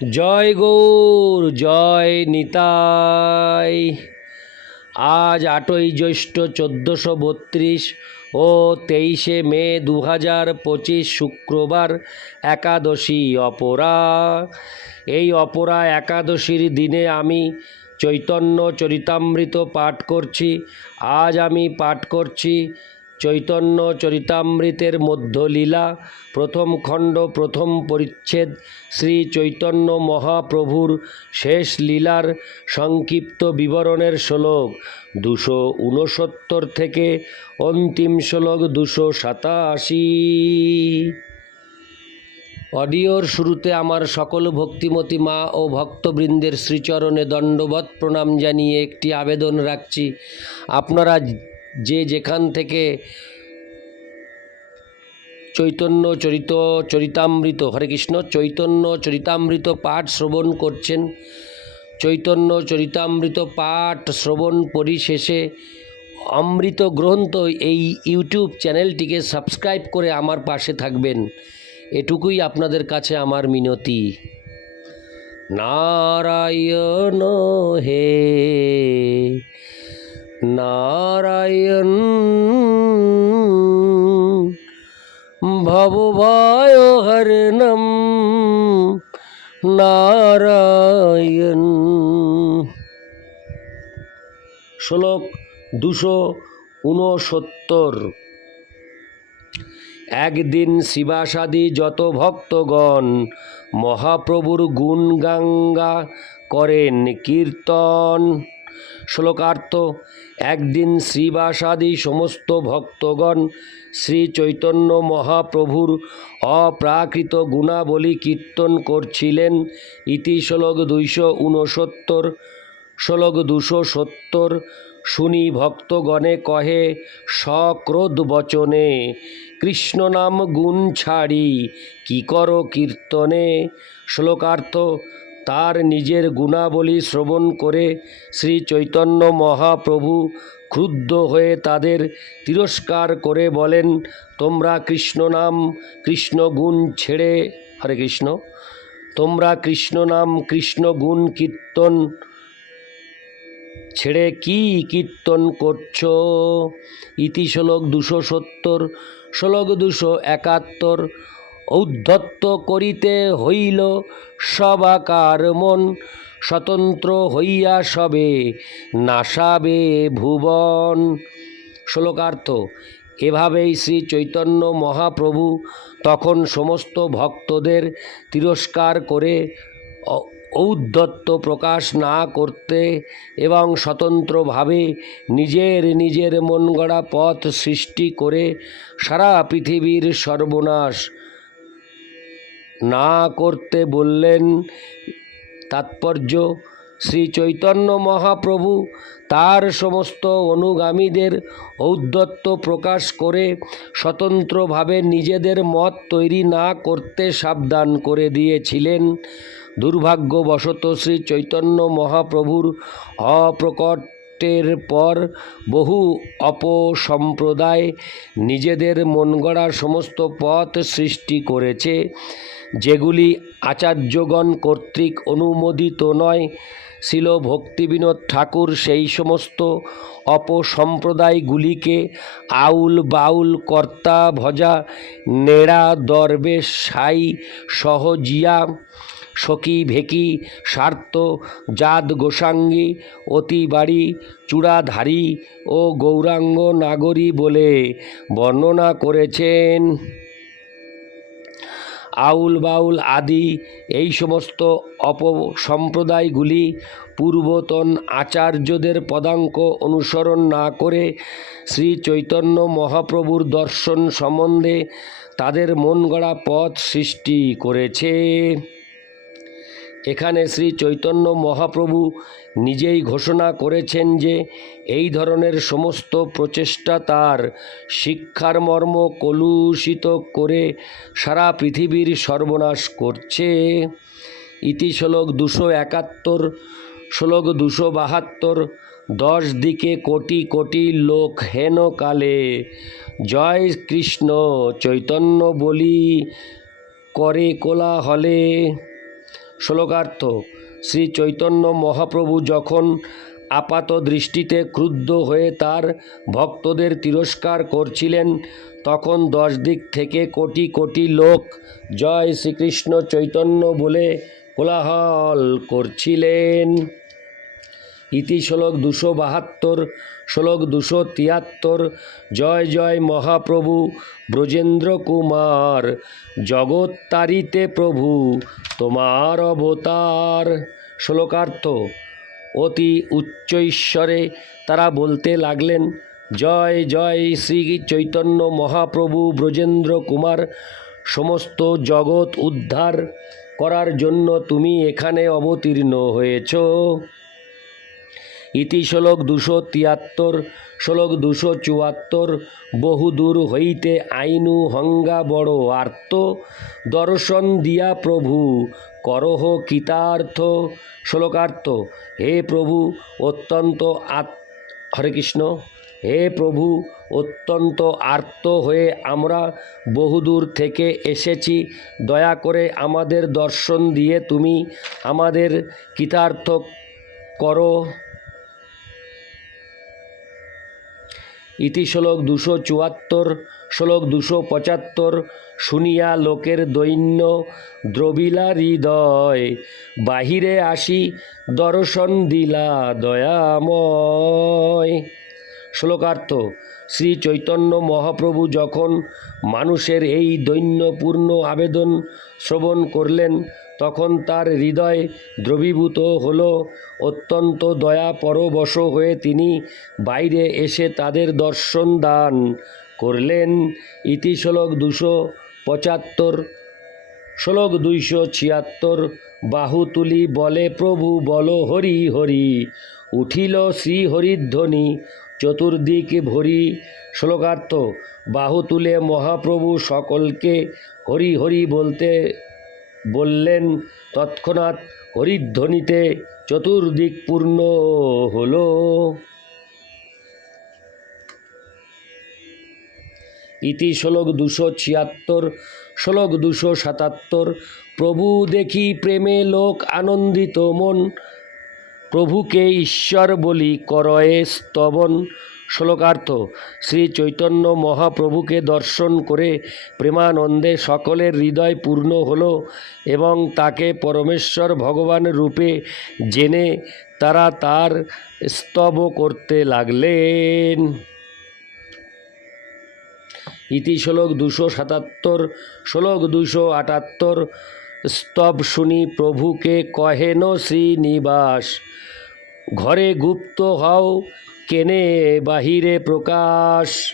জয় গৌর, জয় নিতাই। আজ আটই জ্যৈষ্ঠ চোদ্দোশো বত্রিশ ও তেইশে মে দু হাজার পঁচিশ শুক্রবার একাদশী অপরা। এই অপরা একাদশীর দিনে আমি চৈতন্য চরিতামৃত পাঠ করছি। আজ আমি পাঠ করছি চৈতন্য চরিতামৃতের মধ্যলীলা প্রথম খণ্ড, প্রথম পরিচ্ছেদ, শ্রী চৈতন্য মহাপ্রভুর শেষ লীলার সংক্ষিপ্ত বিবরণের শ্লোক, দুশো ঊনসত্তর থেকে অন্তিম শ্লোক, দুশো সাতাশি। অডিওর শুরুতে আমার সকল ভক্তিমতী মা ও ভক্তবৃন্দের শ্রীচরণে দণ্ডবত প্রণাম জানিয়ে একটি আবেদন রাখছি। আপনারা যে যেখান থেকে চৈতন্য চরিত চরিতামৃত, হরে কৃষ্ণ, চৈতন্য চরিতামৃত পাঠ শ্রবণ করছেন। চৈতন্য চরিতামৃত পাঠ শ্রবণ পরিশেষে অমৃত গ্রন্থ এই ইউটিউব চ্যানেলটিকে সাবস্ক্রাইব করে আমার পাশে থাকবেন। এটুকুই আপনাদের কাছে আমার মিনতি। নারায়ণ হে নারায়ণ ভবভয় হরণম নারায়ণ। শ্লোক দুশো ঊনসত্তর। একদিন শিবাসাদি যত ভক্তগণ মহাপ্রভুর গুণ গাঙ্গা করেন কীর্তন। শ্লোকার্থ, একদিন শ্রীবাসাদি সমস্ত ভক্তগণ শ্রী চৈতন্য মহাপ্রভুর অপ্রাকৃত গুণাবলী কীর্তন করছিলেন। ইতি শ্লোক দুইশো ঊনসত্তর, শ্লোক দুশো সত্তর। শুনি ভক্তগণে কহে, সক্রোধ বচনে, কৃষ্ণ নাম গুণ ছাড়ি, কি কর কীর্তনে? শ্লোকার্থ তার নিজের গুণাবলী শ্রবণ করে শ্রী চৈতন্য মহাপ্রভু ক্রুদ্ধ হয়ে তাদের তিরস্কার করে বলেন, তোমরা কৃষ্ণ নাম, কৃষ্ণ গুণ ছেড়ে হরে কৃষ্ণ। তোমরা কৃষ্ণ নাম, কৃষ্ণ গুণ কীর্তন ছেড়ে কি কীর্তন করছ? ইতি শ্লোক দুশো সত্তর, শ্লোক দুশো একাত্তর ঔদ্ধত্য করিতে হইল সবাকার মন, স্বতন্ত্র হইয়া সবে নাসাবে ভুবন। শ্লোকার্থ, এভাবেই শ্রী চৈতন্য মহাপ্রভু তখন সমস্ত ভক্তদের তিরস্কার করে ঔদ্ধত্য প্রকাশ না করতে এবং স্বতন্ত্রভাবে নিজের নিজের মন গড়া পথ সৃষ্টি করে সারা পৃথিবীর সর্বনাশ না করতে বললেন তাৎপর্য শ্রী চৈতন্য মহাপ্রভু। তার সমস্ত অনুগামীদের ঔদ্ধত্য প্রকাশ করে স্বতন্ত্রভাবে নিজেদের মত তৈরি না করতে সাবধান করে দিয়েছিলেন। দুর্ভাগ্যবশত শ্রী চৈতন্য মহাপ্রভুর অপ্রকটের পর বহু অপসম্প্রদায় নিজেদের মনগড়া সমস্ত পথ সৃষ্টি করেছে। যেগুলি আচার্যগণ কর্তৃক অনুমোদিত নয় ছিল ভক্তিবিনোদ ঠাকুর সেই সমস্ত অপসম্প্রদায়গুলিকে আউল বাউল কর্তা ভজা নেড়া দরবেশ সাই সহজিয়া সখী ভেকি স্বার্থ জাত গোসাঙ্গী অতিবাড়ি চূড়াধারী ও গৌরাঙ্গ নাগরী বলে বর্ণনা করেছেন। আউল বাউল আদি, এই সমস্ত অপসম্প্রদায়গুলি পূর্বতন আচার্যদের পদাঙ্ক অনুসরণ না করে শ্রী চৈতন্য মহাপ্রভুর দর্শন সম্বন্ধে তাদের মন গড়া পথ সৃষ্টি করেছে। এখানে শ্রী চৈতন্য মহাপ্রভু নিজেই ঘোষণা করেছেন যে এই ধরনের সমস্ত প্রচেষ্টা তার শিক্ষার মর্ম কলুষিত করে সারা পৃথিবীর সর্বনাশ করছে। ইতি শ্লোক দুশো একাত্তর, শ্লোক দুশো বাহাত্তর, দশ দিকে কোটি কোটি লোক হেন কালে। জয় কৃষ্ণ, চৈতন্য বলি, করে কোলাহলে। শ্লোকার্থ, শ্রী চৈতন্য মহাপ্রভু যখন আপাত দৃষ্টিতে ক্রুদ্ধ হয়ে তার ভক্তদের তিরস্কার করছিলেন, তখন দশ দিক থেকে কোটি কোটি লোক জয় শ্রীকৃষ্ণ চৈতন্য বলে কোলাহল করছিলেন। ইতি শ্লোক দুশো বাহাত্তর, শ্লোক দুশো তিয়াত্তর, জয় জয় মহাপ্রভু ব্রজেন্দ্র কুমার, জগত্তারিতে প্রভু তোমার অবতার। শ্লোকার্থ, অতি উচ্চ ঈশ্বরে তারা বলতে লাগলেন, জয় জয় শ্রী চৈতন্য মহাপ্রভু ব্রজেন্দ্র কুমার, সমস্ত জগৎ উদ্ধার করার জন্য তুমি এখানে অবতীর্ণ হয়েছো। ইতি শ্লোক দুশো তিয়াত্তর, শ্লোক দুশো চুয়াত্তর বহুদূর হইতে আইনু হঙ্গা বড় আর্ত, দর্শন দিয়া প্রভু, করহ কৃতার্থ, শ্লোকার্থ, হে প্রভু, অত্যন্ত আত, হরে কৃষ্ণ, হে প্রভু, অত্যন্ত আর্ত হয়ে আমরা বহুদূর থেকে এসেছি, দয়া করে আমাদের দর্শন দিয়ে তুমি আমাদের কৃতার্থ করো। ইতি শ্লোক দুশো চুয়াত্তর, শ্লোক দুশো পঁচাত্তর, শুনিয়া লোকের দৈন্য দ্রবিলা হৃদয়, বাহিরে আসি দর্শন দিলা দয়াময়। শ্লোকার্থ, শ্রী চৈতন্য মহাপ্রভু যখন মানুষের এই দৈন্যপূর্ণ আবেদন শ্রবণ করলেন তখন তার হৃদয় দ্রবীভূত হল। অত্যন্ত দয়া পরবশ হয়ে তিনি বাইরে এসে তাদের দর্শন দান করলেন। ইতি শ্লোক দুশো পঁচাত্তর। শ্লোক দুইশো ছিয়াত্তর। বাহুতুলি বলে, প্রভু, বল, হরি হরি। উঠিল শ্রী হরিধ্বনি চতুর্দিক ভরি। শ্লোকার্থ বাহু তুলে মহাপ্রভু সকলকে হরি হরি বলতে বললেন, তৎক্ষণাৎ হরিধ্বনিতে চতুর্দিক পূর্ণ হলো। ইতি শ্লোক দুশো ছিয়াত্তর, শ্লোক দুশো সাতাত্তর, প্রভু দেখি প্রেমে লোক আনন্দিত মন, প্রভুকে ঈশ্বর বলি করয়ে স্তবন। শ্লোকার্থ, শ্রী চৈতন্য মহাপ্রভুকে দর্শন করে প্রেমানন্দে সকলের হৃদয় পূর্ণ হল এবং তাকে পরমেশ্বর ভগবান রূপে জেনে তারা তার স্তব করতে লাগলেন। ইতি শ্লোক দুশো সাতাত্তর, শ্লোক দুশো আটাত্তর, স্তব শুনি প্রভুকে কহেন শ্রীনিবাস, ঘরে গুপ্ত হও কেনে বাহিরে প্রকাশ?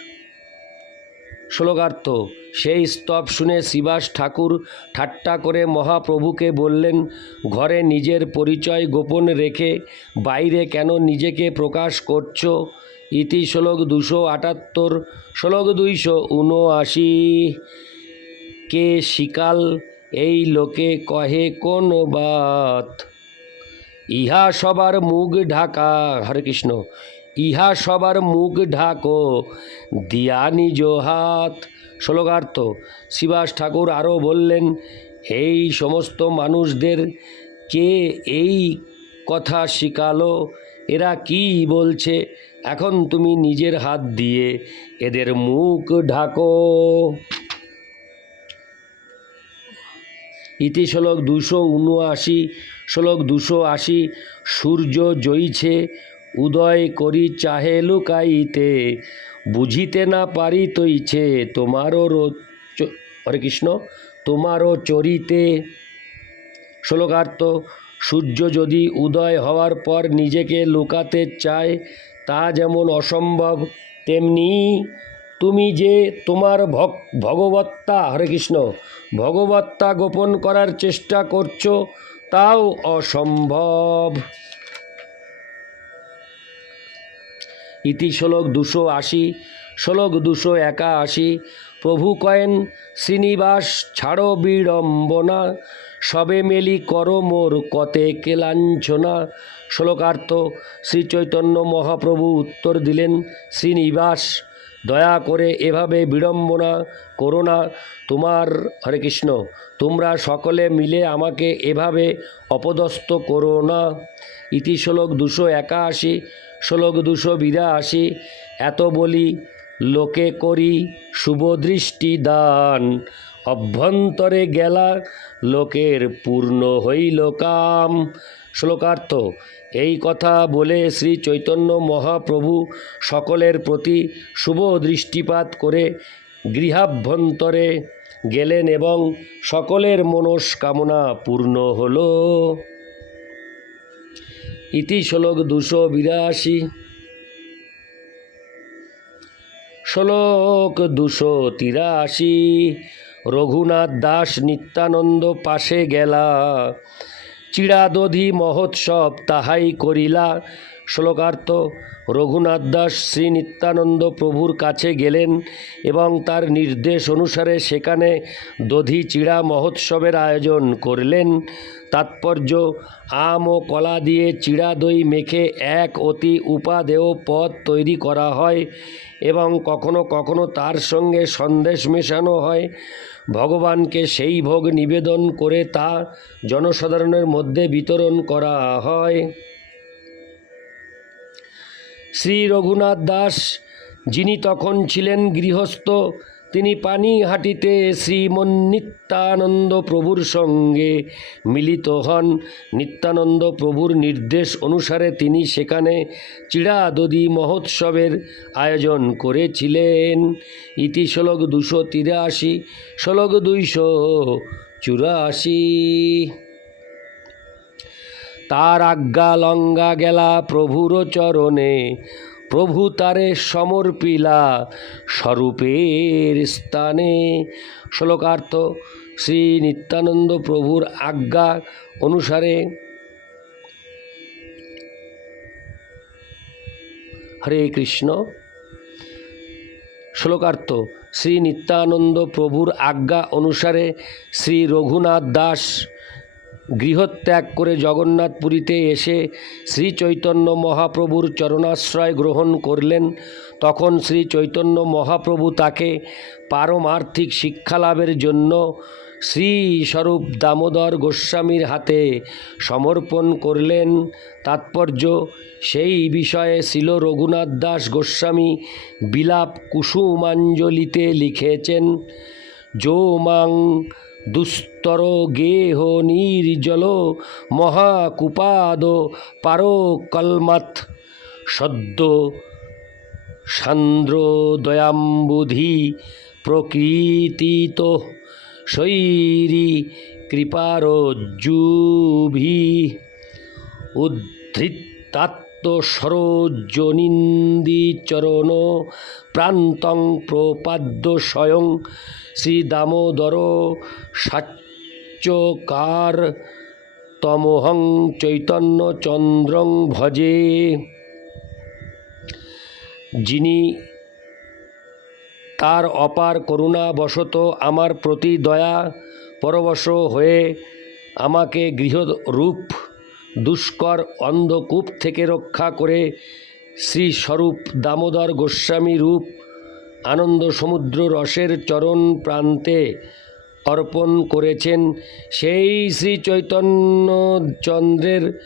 শ্লোকার্থ সেই স্তব শুনে শিবাস ঠাকুর ঠাট্টা করে মহাপ্রভুকে বললেন, ঘরে নিজের পরিচয় গোপন রেখে বাইরে কেন নিজেকে প্রকাশ করছ? ইতি শ্লোক দুশো আটাত্তর, শ্লোক দুইশো উনআশি। কে শিকাল, এই লোকে কহে কোন বাত? ইহা সবার মুখ ঢাকা। হরে কৃষ্ণ। ইহা সবার মুখ ঢাকো, দিয়া নিজ হাত। শ্লোকার্থ শিবাস ঠাকুর আরও বললেন, এই সমস্ত মানুষদের কে এই কথা শিখালো এরা কি বলছে? এখন তুমি নিজের হাত দিয়ে এদের মুখ ঢাকো। ইতি শ্লোক দুশো উনআশি, শ্লোক দুশো আশি, সূর্য জইছে উদয় করি চাহে লুকাইতে, বুঝিতে না পারি তৈছে তোমারও হরে কৃষ্ণ, তোমারও চরিতে। শ্লোকার্থ, সূর্য যদি উদয় হওয়ার পর নিজেকে লুকাতে চায়, তা যেমন অসম্ভব, তেমনি তুমি যে তোমার ভক, ভগবত্তা, হরে কৃষ্ণ, ভগবত্তা গোপন করার চেষ্টা করছ, তাও অসম্ভব। ইতি শ্লোক দুশো আশি, শ্লোক দুশো একাশি, প্রভু কয়েন, শ্রীনিবাস, ছাড়ো বিড়ম্বনা, সবে মেলি কর মোর কতে কেলাঞ্ছনা। শ্লোকার্থ শ্রী চৈতন্য মহাপ্রভু উত্তর দিলেন, শ্রীনিবাস, দয়া করে এভাবে বিড়ম্বনা করো না। তোমার, হরে কৃষ্ণ, তোমরা সকলে মিলে আমাকে এভাবে অপদস্থ করো না। ইতি শ্লোক দুশো একাশি শ্লোক দুশো বিরাশি, এত বলি, লোকে করি শুভদৃষ্টি দান, অভ্যন্তরে গেলা, লোকের পূর্ণ হইল কাম। শ্লোকার্থ, এই কথা বলে শ্রী চৈতন্য মহাপ্রভু সকলের প্রতি শুভ দৃষ্টিপাত করে গৃহাভ্যন্তরে গেলেন এবং সকলের মনস্কামনা পূর্ণ হল। ইতি শ্লোক দুশো বিরাশি। শ্লোক দুশো তিরাশি। রঘুনাথ দাস নিত্যানন্দ পাশে গেলা। চিরাদধি মহোৎসব তাহাই করিলা। শ্লোকার্থ রঘুনাথ দাস শ্রী নিত্যানন্দ প্রভুর কাছে গেলেন এবং তার নির্দেশ অনুসারে সেখানে দধি চিড়া মহোৎসবের আয়োজন করলেন। তাৎপর্য, আম ও কলা দিয়ে চিড়া দই মেখে এক অতি উপাদেয় পদ তৈরি করা হয় এবং কখনো কখনো তার সঙ্গে সন্দেশ মেশানো হয়। ভগবানকে সেই ভোগ নিবেদন করে তা জনসাধারণের মধ্যে বিতরণ করা হয়। শ্রী রঘুনাথ দাস, যিনি তখন ছিলেন গৃহস্থ, তিনি পানিহাটিতে শ্রীমন নিত্যানন্দ প্রভুর সঙ্গে মিলিত হন। নিত্যানন্দ প্রভুর নির্দেশ অনুসারে তিনি সেখানে চিড়াদদি মহোৎসবের আয়োজন করেছিলেন। ইতি শ্লোক দুশো তিরাশি শ্লোক দুইশো চুরাশি। তার আজ্ঞা লঙ্গা গেলা প্রভুর চরণে, প্রভু তারে সমর্পিলা স্বরূপের স্থানে। শ্লোকার্থ শ্রী নিত্যানন্দ প্রভুর আজ্ঞা অনুসারে হরে কৃষ্ণ। শ্লোকার্থ শ্রী নিত্যানন্দ প্রভুর আজ্ঞা অনুসারে শ্রী রঘুনাথ দাস গৃহত্যাগ করে জগন্নাথপুরীতে এসে শ্রী চৈতন্য মহাপ্রভুর চরণাশ্রয় গ্রহণ করলেন। তখন শ্রী চৈতন্য মহাপ্রভু তাকে পারমার্থিক শিক্ষালাভের জন্য শ্রী স্বরূপ দামোদর গোস্বামীর হাতে সমর্পণ করলেন। তাৎপর্য, সেই বিষয়ে শিল রঘুনাথ দাস গোস্বামী বিলাপ কুসুমাঞ্জলিতে লিখেছেন, যো মাং দুস্তর গেহ নির্জল মহাকুপাদ পারো কলমাত সদ্য সান্দ্র দয়াম্বুধি প্রকৃতিত শৈরী কৃপারজ্জুভি চরণ প্রান্তং প্রপাদ্য স্বয়ং শ্রী দামোদর সাচ্যকার তমহং চৈতন্য চন্দ্রং ভজে। যিনি তার অপার করুণাবশত আমার প্রতি দয়া পরবশ হয়ে আমাকে গৃহরূপ দুষ্কর অন্ধকূপ থেকে রক্ষা করে শ্রী স্বরূপ দামোদর গোস্বামী রূপ আনন্দ সমুদ্র রসের চরণ প্রান্তে অর্পণ করেছেন সেই শ্রী চৈতন্য চন্দ্রের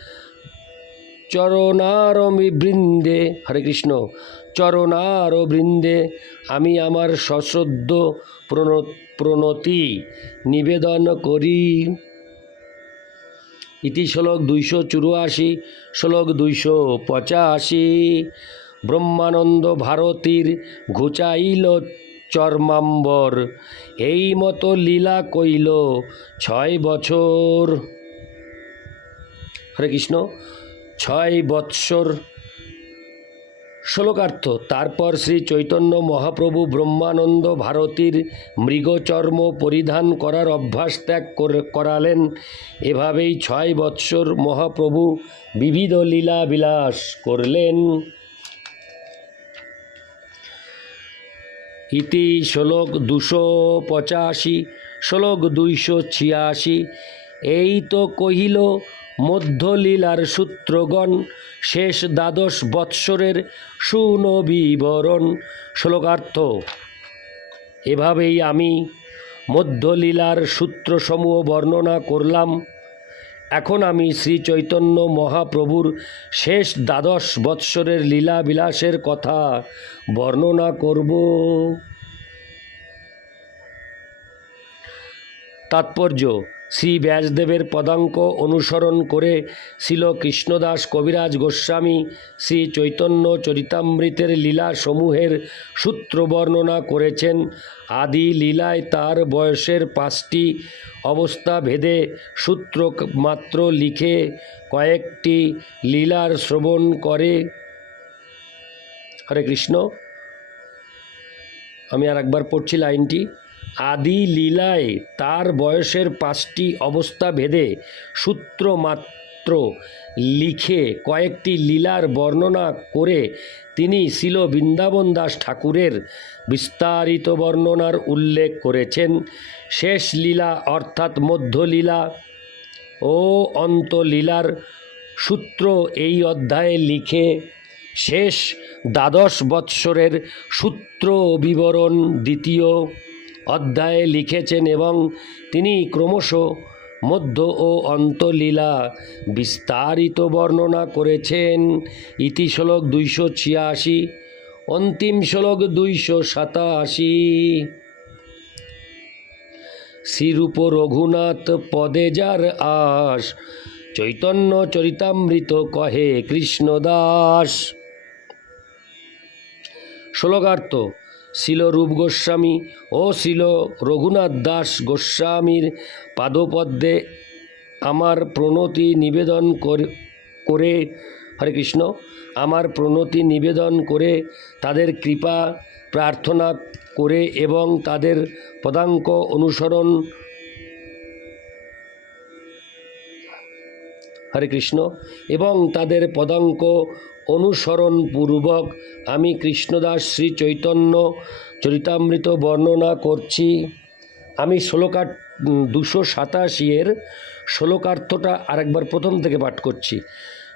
চরণার বৃন্দে, হরে কৃষ্ণ চরণার বৃন্দে আমি আমার সশ্রদ্ধ প্রণ- প্রণতি নিবেদন করি। ইতি শ্লোক দুইশো চুরাশি, শ্লোক দুইশো পঁচাশি। ব্রহ্মানন্দ ভারতীর ঘুচাইল চর্মাম্বর। এই মতো লীলা কইল ছয় বছর। হরে কৃষ্ণ, ছয় বৎসর শ্লোকার্থ। তারপর শ্রী চৈতন্য মহাপ্রভু ব্রহ্মানন্দ ভারতীর মৃগচর্ম পরিধান করার অভ্যাস ত্যাগ কর- করালেন। এভাবেই ছয় বৎসর মহাপ্রভু বিবিধ লীলা বিলাস করলেন। ইতি শ্লোক দুশো পঁচাশি, শ্লোক দুইশো ছিয়াশি। এই তো কহিল, মধ্যলীলার সূত্রগণ, শেষ দ্বাদশ বৎসরের সুনবিবরণ। শ্লোকার্থ, এভাবেই আমি মধ্যলীলার সূত্রসমূহ বর্ণনা করলাম। এখন আমি শ্রী চৈতন্য মহাপ্রভুর শেষ দ্বাদশ বৎসরের লীলা বিলাসের কথা বর্ণনা করব। তাৎপর্য শ্রী ব্যাসদেবের পদাঙ্ক অনুসরণ করে শিল কৃষ্ণদাস কবিরাজ গোস্বামী শ্রী চৈতন্য চরিতামৃতের লীলা সমূহের সূত্র বর্ণনা করেছেন। আদি লীলায় তার বয়সের পাঁচটি অবস্থা ভেদে সূত্র মাত্র লিখে কয়েকটি লীলার শ্রবণ করে। হরে কৃষ্ণ। আমি আর একবার পড়ছি লাইনটি। আদি লীলায় তার বয়সের পাঁচটি অবস্থা ভেদে সূত্রমাত্র লিখে কয়েকটি লীলার বর্ণনা করে তিনি শিল বৃন্দাবন দাস ঠাকুরের বিস্তারিত বর্ণনার উল্লেখ করেছেন। শেষ লীলা অর্থাৎ মধ্যলীলা ও অন্তলীলার সূত্র এই অধ্যায়ে লিখে শেষ দ্বাদশ বৎসরের সূত্র বিবরণ দ্বিতীয় অধ্যায়ে লিখেছেন এবং তিনি ক্রমশ মধ্য ও অন্তলীলা বিস্তারিত বর্ণনা করেছেন। ইতি শ্লোক দুইশো ছিয়াশি, অন্তিম শ্লোক দুইশো সাতাশি। শ্রীরূপ রঘুনাথ পদে যার আস চৈতন্য চরিতামৃত কহে কৃষ্ণদাস। শ্লোকার্থ শিল রূপ গোস্বামী ও শিল রঘুনাথ দাস গোস্বামীর পাদপদ্মে আমার প্রণতি নিবেদন করে, হরে কৃষ্ণ, আমার প্রণতি নিবেদন করে তাদের কৃপা প্রার্থনা করে এবং তাদের পদাঙ্ক অনুসরণ হরে কৃষ্ণ, এবং তাদের পদাঙ্ক অনুসরণ পূর্বক আমি কৃষ্ণদাস শ্রী চৈতন্য চরিতামৃত বর্ণনা করছি। আমি শ্লোকার দুশো সাতাশি এর শ্লোকার্থটা আরেকবার প্রথম থেকে পাঠ করছি।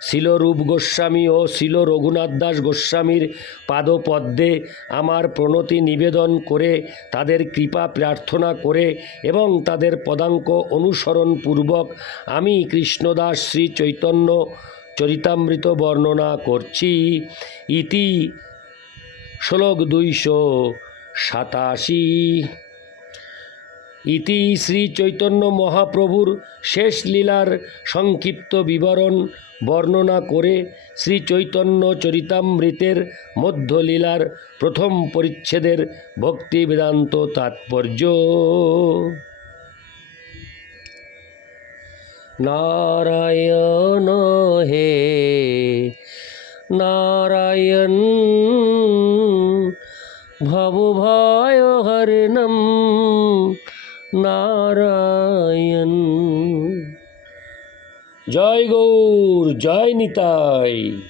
শিল রূপ গোস্বামী ও শিল রঘুনাথ দাস গোস্বামীর পাদপদ্মে আমার প্রণতি নিবেদন করে, তাদের কৃপা প্রার্থনা করে এবং তাদের পদাঙ্ক অনুসরণ পূর্বক আমি কৃষ্ণদাস শ্রী চৈতন্য চরিতামৃত বর্ণনা করছি। ইতি শ্লোক দুইশো সাতাশি। ইতি শ্রী চৈতন্য মহাপ্রভুর শেষ লীলার সংক্ষিপ্ত বিবরণ বর্ণনা করে শ্রী চৈতন্য চরিতামৃতের মধ্যলীলার প্রথম পরিচ্ছেদের ভক্তি বেদান্ত তাৎপর্য। নারায়ণ হে নারায়ণ ভবভয় হরণম নারায়ণ। জয় গৌর জয় নিতাই।